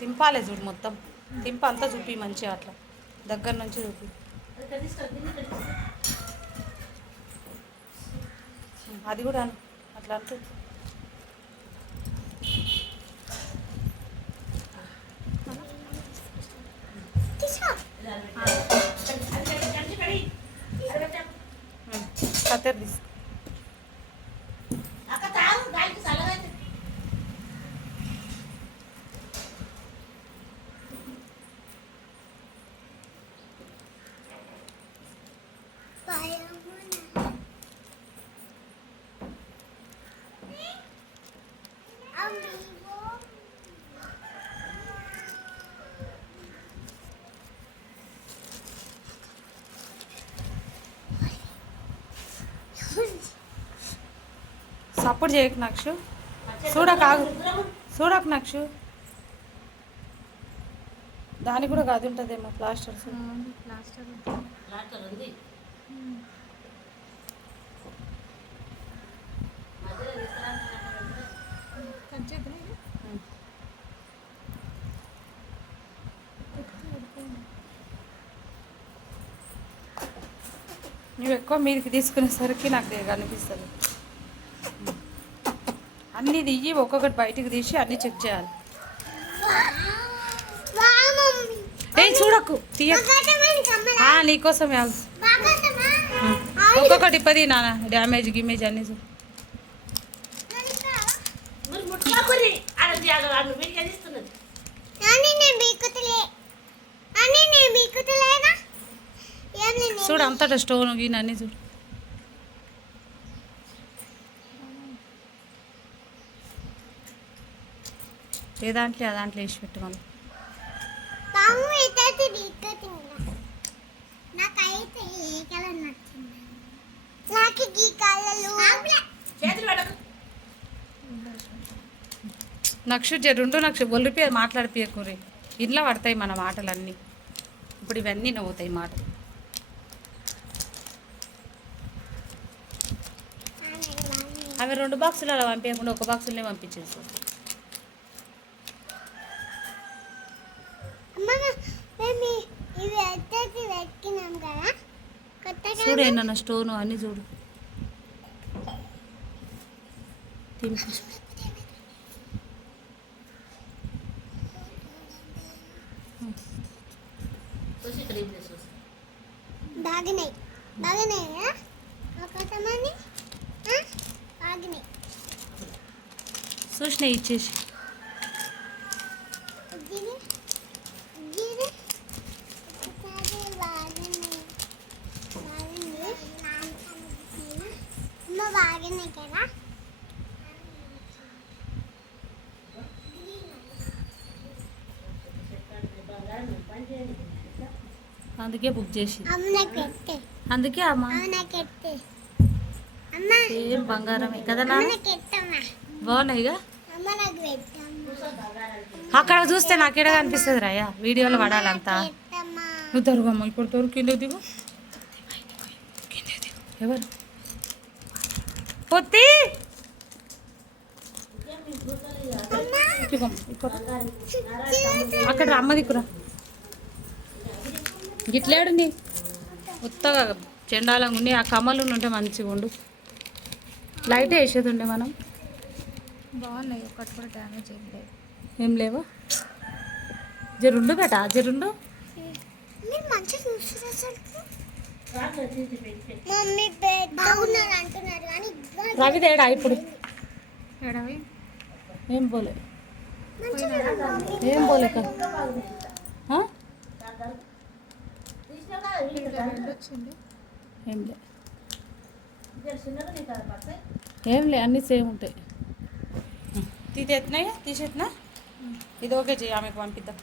తింపాలే చూడు మొత్తం తింప అంతా చూపి మంచిగా అట్లా దగ్గర నుంచి చూపి అది కూడా అట్లా అంటూ కత్తెర తీసుకో సపోర్ట్ చేయకు నక్షు చూడకు నక్షు దానికి కూడా కాదు ఉంటుందేమో ప్లాస్టర్స్ ఉంది నువ్వు ఎక్కువ మీదికి తీసుకునేసరికి నాకు అనిపిస్తుంది అన్నీ తీయి ఒక్కొక్కటి బయటికి తీసి అన్నీ చెక్ చేయాలి చూడకు తీయ నీకోసం ఒక్కొక్కటి ఇప్పది నాన్న డ్యామేజ్ గిమేజ్ అన్నీ చూడు అంతటా స్టోన్ గిన్నె అన్నీ చూడు ఏ దాంట్లో ఆ దాంట్లో వేసి పెట్టు మనం నక్షు రెండు నక్షు ఒలిపి మాట్లాడిపోయకూరి ఇంట్లో పడతాయి మన మాటలన్నీ ఇప్పుడు ఇవన్నీ నవ్వుతాయి మాటలు అవి 2 బాక్సులు అలా పంపించకుండా ఒక బాక్సులనే పంపించేసి చూడు ఏమన్నా స్టోను అన్నీ చూడు చూసిన ఇచ్చేసి అందుకే బుక్ చేసి అందుకే అమ్మా ఏం బంగారమే కదా బాగున్నాయిగా అక్కడ చూస్తే నాకేడా కనిపిస్తుంది రాయా వీడియోలో పడాలంతా నువ్వు దొరకమ్మ ఇప్పుడు దొరికిందో దిగు ఎవరు పొత్తి అక్కడ అమ్మ దిక్కురా గిట్లేడుండి ఉత్తగా చెండాలంగా ఉండి ఆ కమ్మలు ఉంటే మంచిగా ఉండు లైట్ వేసేది ఉండే మనం బాగున్నాయి ఒకటి కూడా డ్యామేజ్ ఏం లేవా జరుండు బేటా జరుండు రవి తేడా ఇప్పుడు ఏం పోలే ఏం పోలే ఏం లే అన్నీ సేమ్ ఉంటాయి తీసేస్తున్నాయా తీసేస్తున్నా ఇది ఓకే చేయి ఆమెకు పంపిద్దాం